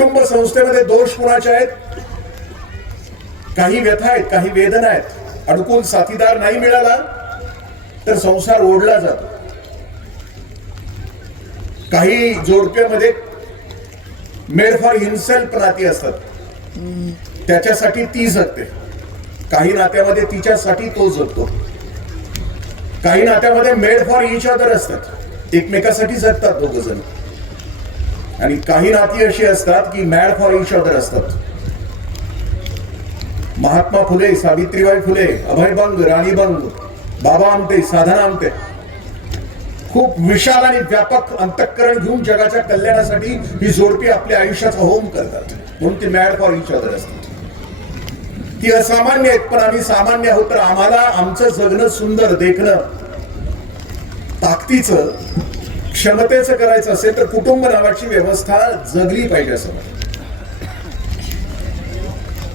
कुटुंब संस्थेमध्ये दोष कुणाचे आहेत? काही व्यथा आहेत काही वेदना आहेत. अडकून साथीदार नाही मिळाला तर संसार ओढला जातो. काही जोडप्यामध्ये मेडफॉर हिमसेल्फ नाती असतात. त्याच्यासाठी ती जगते. काही नात्यामध्ये तिच्यासाठी तो जगतो. काही नात्यामध्ये मेड फॉर इच अदर असतात. एकमेकासाठी जगतात दोघ जण आणि काही नाती अशी असतात की मॅड फॉर इच अदर असतात. महात्मा फुले सावित्रीबाई फुले अभय बंग राणी बंग बाबा आमटे साधना आमटे. खूप विशाल आणि व्यापक अंतःकरण घेऊन जगाच्या कल्याणासाठी ही जोडपी आपल्या आयुष्याचा होम करतात. म्हणून ती मॅड फॉर इच अदर असतात. ती असामान्य आहेत पण आम्ही सामान्य आहोत तर आम्हाला आमचं जगणं सुंदर देखणं ताकदीचं क्षमतेचं करायचं असेल तर कुटुंब नावाची व्यवस्था जगली पाहिजे असं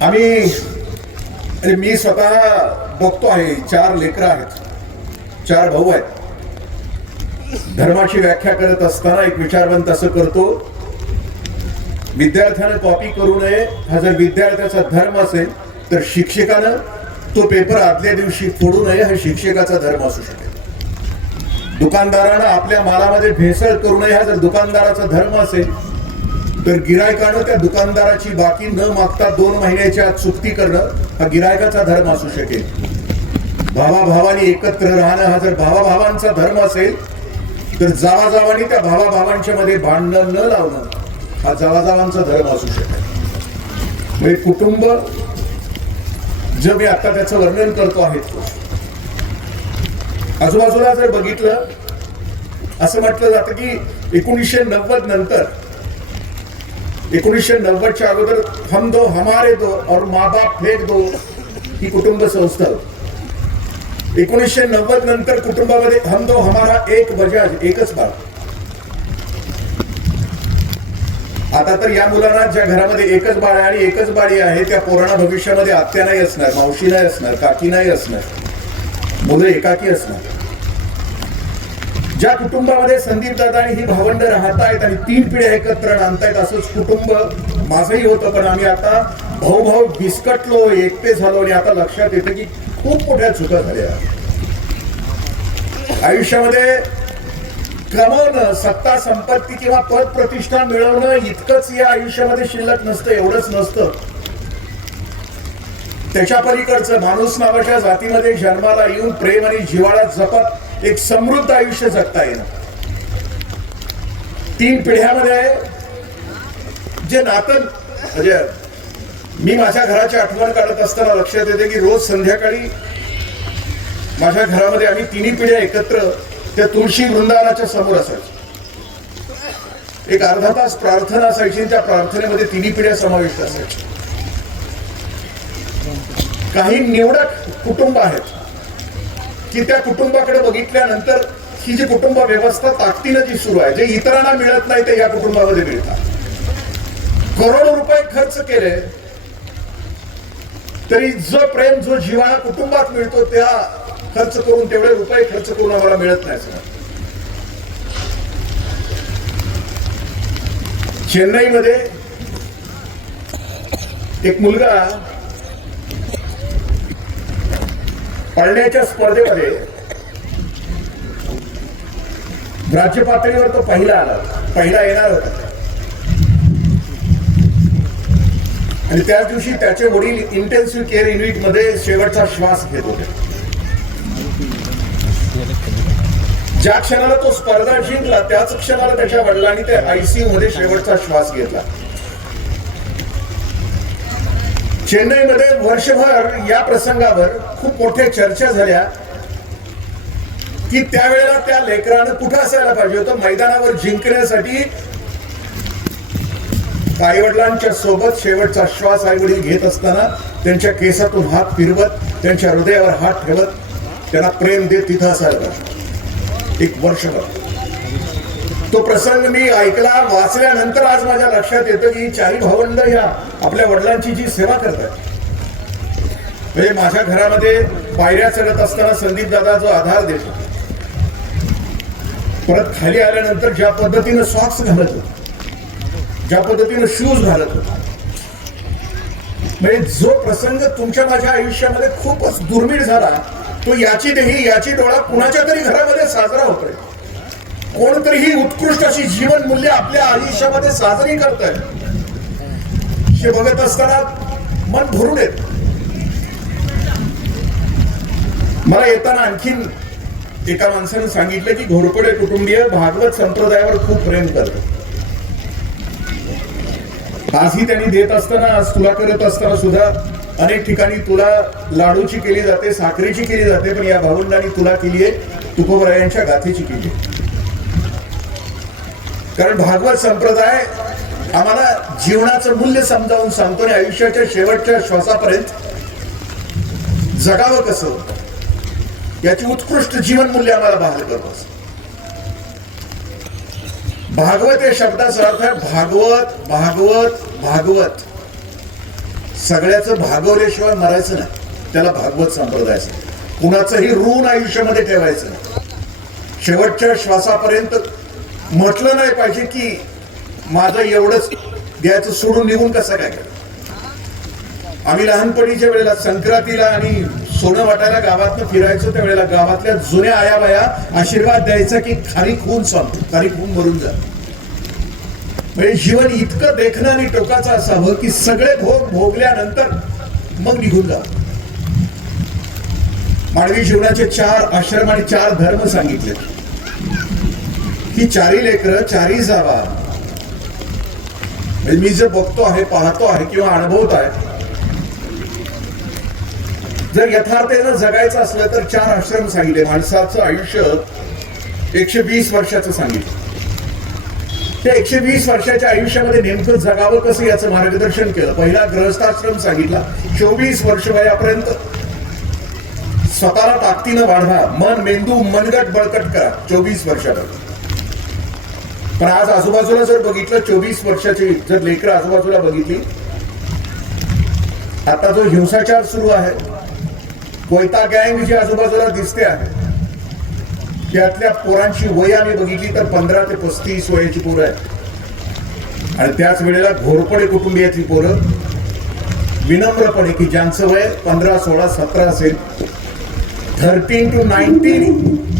आम्ही मी स्वतः बघतो आहे चार लेकरं आहेत चार भाऊ आहेत. धर्माची व्याख्या करत असताना एक विचारवंत असं करतो विद्यार्थ्यानं कॉपी करू नये हा जर विद्यार्थ्याचा धर्म असेल तर शिक्षकानं तो पेपर आदल्या दिवशी फोडू नये हा शिक्षकाचा धर्म असू शकेल. दुकानदारानं आपल्या मालामध्ये भेसळ करू नये हा जर दुकानदाराचा धर्म असेल तर गिरायकानं त्या दुकानदाराची बाकी न मागता दोन महिन्याच्या आत चुकती करणं हा गिरायकाचा धर्म असू शकेल. भावा भावानी एकत्र राहणं हा जर भावा भावांचा धर्म असेल तर जावाजावानी त्या भावा भावांच्या मध्ये भांडणं न लावणं हा जावाजावांचा धर्म असू शकेल. म्हणजे कुटुंब जे मी आता त्याचं वर्णन करतो आहे. आजूबाजूला जर बघितलं असं म्हटलं जातं की एकोणीसशे नव्वद नंतर एकोणीसशे नव्वदच्या अगोदर हम दो हमारे दो और माँ बाप फेक दो ही कुटुंब संस्था होती. एकोणीसशे नव्वद नंतर कुटुंबामध्ये हम दो हमारा एक बजाज एकच बाळ. आता तर या मुलांना ज्या घरामध्ये एकच बाळ आहे आणि एकच बाळी आहे त्या पोरांना भविष्यामध्ये आत्या नाही असणार मावशी नाही असणार काकी नाही असणार. मुलं एकाकी असणार. ज्या कुटुंबामध्ये संदीप दादा आणि ही भावंड राहतायत आणि तीन पिढ्या एकत्र आणतायत असंच कुटुंब माझंही होतं पण आम्ही आता भाऊ भाऊ बिस्कटलो एकटे झालो आणि आता लक्षात येतं की खूप मोठ्या चुका झाल्या. आयुष्यामध्ये कमवणं सत्ता संपत्ती किंवा पद प्रतिष्ठा मिळवणं इतकंच या आयुष्यामध्ये शिल्लक नसतं एवढंच नसतं. त्याच्या पलीकडचं माणूस नावाच्या जातीमध्ये जन्माला येऊन प्रेम आणि जिवाळा जपत एक समृद्ध आयुष्य जगता येईल. तीन पिढ्यामध्ये जे नातं म्हणजे मी माझ्या घराची आठवण काढत असताना लक्षात येते की रोज संध्याकाळी माझ्या घरामध्ये आम्ही तिन्ही पिढ्या एकत्र त्या तुळशी वृंदावनाच्या समोर असायचो. एक अर्धा तास प्रार्थना असायची त्या प्रार्थनेमध्ये तिन्ही पिढ्या समाविष्ट असायच्या. काही निवडक कुटुंब आहेत. की त्या कुटुंबाकडे बघितल्यानंतर ही जी कुटुंब व्यवस्था ताकदीनं जी सुरू आहे जे इतरांना मिळत नाही ते या कुटुंबामध्ये मिळतात. करोडो रुपये खर्च केले तरी जो प्रेम जो जिव्हाळा कुटुंबात मिळतो त्या खर्च करून तेवढे रुपये खर्च करून आम्हाला मिळत नाही सर. चेन्नईमध्ये एक मुलगा पळण्याच्या स्पर्धेमध्ये राज्य पातळीवर तो पहिला आला पहिला येणार होता. आणि त्याच दिवशी त्याचे वडील इंटेन्सिव्ह केअर युनिटमध्ये शेवटचा श्वास घेत होते. ज्या क्षणाला तो स्पर्धा जिंकला त्याच क्षणाला त्याच्या वडिलांनी त्या आयसीयू मध्ये शेवटचा श्वास घेतला. चेन्नईमध्ये वर्षभर या प्रसंगावर खूप मोठ्या चर्चा झाल्या की त्यावेळेला त्या लेकरानं कुठं असायला पाहिजे होतं? मैदानावर जिंकण्यासाठी आई वडिलांच्या सोबत शेवटचा श्वास आई वडील घेत असताना त्यांच्या केसातून हात फिरवत त्यांच्या हृदयावर हात ठेवत त्यांना प्रेम देत तिथं असायला पाहिजे. एक वर्षभर. तो प्रसंग मी ऐकला वाचल्यानंतर आज माझ्या लक्षात येतं की चारी भावंड ह्या आपल्या वडिलांची जी सेवा करतात. म्हणजे माझ्या घरामध्ये पायऱ्या चढत असताना संदीप दादा जो आधार देतो परत खाली आल्यानंतर ज्या पद्धतीनं सॉक्स घालत होते ज्या पद्धतीनं शूज घालत होता म्हणजे जो प्रसंग तुमच्या माझ्या आयुष्यामध्ये खूपच दुर्मिळ झाला तो याची देही याची डोळा कुणाच्या तरी घरामध्ये साजरा होतोय. कोणतरी ही उत्कृष्ट अशी जीवन मूल्य आपल्या आयुष्यामध्ये साजरी करतोय हे बघत असताना मन भरून येत मला येताना आणखीन एका माणसानं सांगितलं की घोरपडे कुटुंबीय भागवत संप्रदायावर खूप प्रेम करत आजही त्यांनी देत असताना आज तुला करत असताना सुद्धा अनेक ठिकाणी तुला लाडूची केली जाते साखरेची केली जाते पण या भावंडांनी तुला केली आहे तुकोबरायांच्या गाथेची केली आहे. कारण भागवत संप्रदाय आम्हाला जीवनाचं मूल्य समजावून सांगतो आणि आयुष्याच्या शेवटच्या श्वासापर्यंत जगावं कसं याची उत्कृष्ट जीवन मूल्य आम्हाला बहाल असत भागवत या शब्दाचा अर्थ आहे भागवत भागवत भागवत. सगळ्याचं भागवल्याशिवाय मरायचं नाही. त्याला भागवत संप्रदाय कुणाचंही ऋण आयुष्यामध्ये ठेवायचं नाही. शेवटच्या श्वासापर्यंत म्हटलं नाही पाहिजे की माझं एवढंच द्यायचं सोडून निघून कसं काय आम्ही लहानपणीच्या वेळेला संक्रांतीला आणि सोनं वाटायला गावातनं फिरायचो त्यावेळेला गावातल्या जुन्या आया बाया आशीर्वाद द्यायचा की खारी खून सांगतो खारी खून भरून जा. म्हणजे जीवन इतकं देखणं आणि टोकाचं असावं की सगळे भोग भोगल्यानंतर मग निघून जा. मानवी जीवनाचे चार आश्रम आणि चार धर्म सांगितले ही चारी लेकरं चारी जावा. म्हणजे मी जे बघतो आहे पाहतो आहे किंवा अनुभवत आहे जर यथार्थेनं जगायचं असलं तर चार आश्रम सांगितले. माणसाचं आयुष्य एकशे वीस वर्षाचं सांगितलं. त्या एकशे वीस वर्षाच्या आयुष्यामध्ये नेमकं जगावं कसं याचं मार्गदर्शन केलं? पहिला ग्रहस्थाश्रम सांगितला. चोवीस वर्ष वयापर्यंत स्वतःला ताकदीनं वाढवा. मन मेंदू मनगट बळकट करा. चोवीस वर्षापर्यंत. पण आज आजूबाजूला जर बघितलं चोवीस वर्षाची जर लेकरं आजूबाजूला बघितली आता जो हिंसाचार सुरू आहे कोयता गँग जी आजूबाजूला दिसते आहे त्यातल्या पोरांची वय आम्ही बघितली तर पंधरा ते पस्तीस वयाची पोरं आहेत. आणि त्याच वेळेला घोरपडे कुटुंबियातली पोरं विनम्रपणे की ज्यांचं वय पंधरा सोळा सतरा असेल थर्टीन टू नाईन्टीन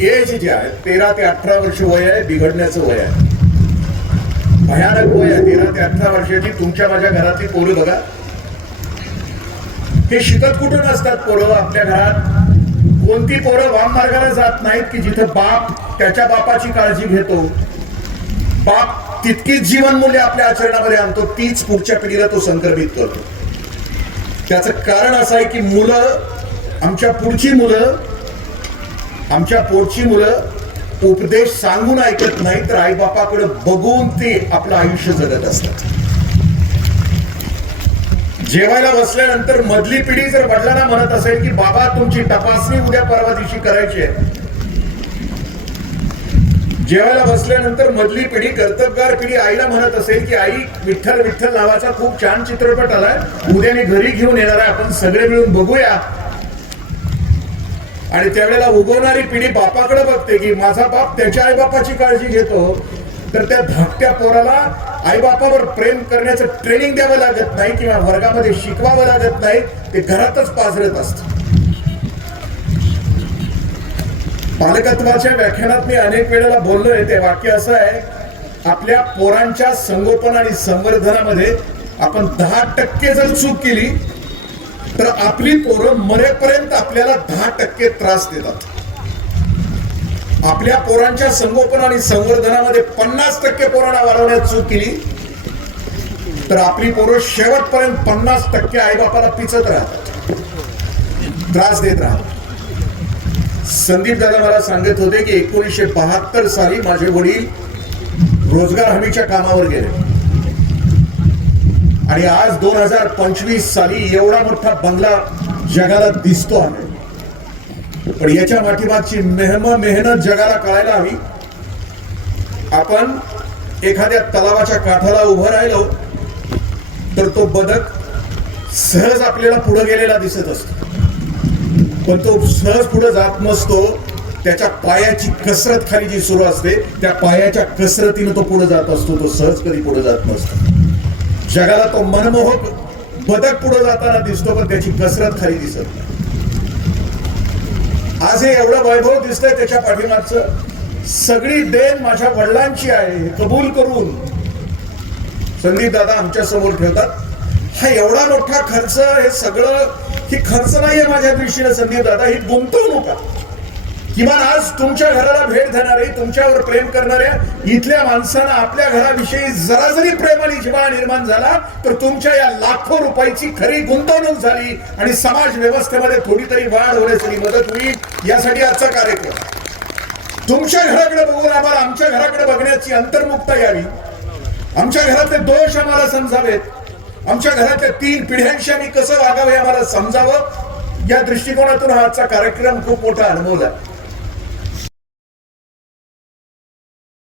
एज जे आहे तेरा ते अठरा वर्ष वय आहे बिघडण्याचं वय आहे. भयानक वय आहे तेरा ते अठरा वर्षाची. तुमच्या माझ्या घरातली पोरं बघा. हे शिकत कुठून असतात पोरं आपल्या घरात? कोणती पोरं वाम मार्गाला जात नाहीत की जिथं बाप त्याच्या बापाची काळजी घेतो? बाप तितकीच जीवनमूल्य आपल्या आचरणामध्ये आणतो तीच पुढच्या पिढीला तो संक्रमित करतो. त्याचं कारण असं आहे की मुलं आमच्या पुढची मुलं आमच्या पोटची मुलं उपदेश सांगून ऐकत नाही तर आईबापाकडे बघून ते आपलं आयुष्य जगत असतात. जेवायला बसल्यानंतर मधली पिढी जर वडिलांना म्हणत असेल की बाबा तुमची तपासणी उद्या परवा दिवशी करायची आहे. जेवायला बसल्यानंतर मधली पिढी कर्तबगार पिढी आईला म्हणत असेल की आई विठ्ठल विठ्ठल नावाचा खूप छान चित्रपट आलाय. उद्या मी घरी घेऊन येणार आहे. आपण सगळे मिळून बघूया. आणि त्यावेळेला उगवणारी पिढी बापाकडे बघते की माझा बाप त्याच्या आईबापाची काळजी घेतो. तर त्या धाकट्या पोराला आईबापावर प्रेम करण्याचं ट्रेनिंग द्यावं लागत नाही किंवा वर्गामध्ये शिकवावं लागत नाही ते घरातच पाजरत असत. पालकत्वाच्या व्याख्यानात मी अनेक वेळेला बोललोय ते वाक्य असं आहे आपल्या पोरांच्या संगोपन आणि संवर्धनामध्ये आपण दहा टक्के जर चूक केली तर आपली पोरं मरेपर्यंत आपल्याला दहा टक्के त्रास देतात. आपल्या पोरांच्या संगोपन आणि संवर्धनामध्ये पन्नास टक्के पोरांना वाढवण्यात चूक केली. तर आपली पोरं शेवटपर्यंत पन्नास टक्के आईबापाला पिचत राहतात. त्रास देत राहतात. संदीप दादा मला सांगत होते की एकोणीसशे बहात्तर साली माझे वडील रोजगार हमीच्या कामावर गेले. आणि आज दोन हजार पंचवीस साली एवढा मोठा बंगला जगाला दिसतो आहे पण याच्या पाठीमागची मेहम मेहनत जगाला कळायला हवी. आपण एखाद्या तलावाच्या काठाला उभं राहिलो तर तो बदक सहज आपल्याला पुढे गेलेला दिसत असतो. पण तो सहज पुढे जात नसतो त्याच्या पायाची कसरत खाली जी सुरू असते त्या पायाच्या कसरतीनं तो पुढे जात असतो तो सहज कधी पुढे जात नसतो. जगाला तो मनमोहक बदक पुढे जाताना दिसतो पण त्याची कसरत खाली दिसत नाही. आज हे एवढं वैभव दिसतंय त्याच्या पाठीमागचं. सगळी देण माझ्या वडिलांची आहे कबूल करून. संदीप दादा आमच्यासमोर ठेवतात. हा एवढा मोठा खर्च हे सगळं ही खर्च नाहीये माझ्या दृष्टीने संदीप दादा ही गुंतवणूक आहे. किमान आज तुमच्या घराला भेट देणारे तुमच्यावर प्रेम करणाऱ्या इथल्या माणसांना आपल्या घराविषयी जरा जरी प्रेम आणि जिव्हाळा निर्माण झाला तर तुमच्या या लाखो रुपयाची खरी गुंतवणूक झाली आणि समाज व्यवस्थेमध्ये थोडी तरी वाढ होण्यासाठी मदत होईल यासाठी आजचा कार्यक्रम. तुमच्या घराकडे बघून आम्हाला आमच्या घराकडे बघण्याची अंतर्मुक्ता यावी. आमच्या घरातले दोष आम्हाला समजावेत. आमच्या घरातल्या तीन पिढ्यांशी आम्ही कसं वागावे आम्हाला समजावं? या दृष्टिकोनातून हा आजचा कार्यक्रम खूप मोठा अनुभव आहे.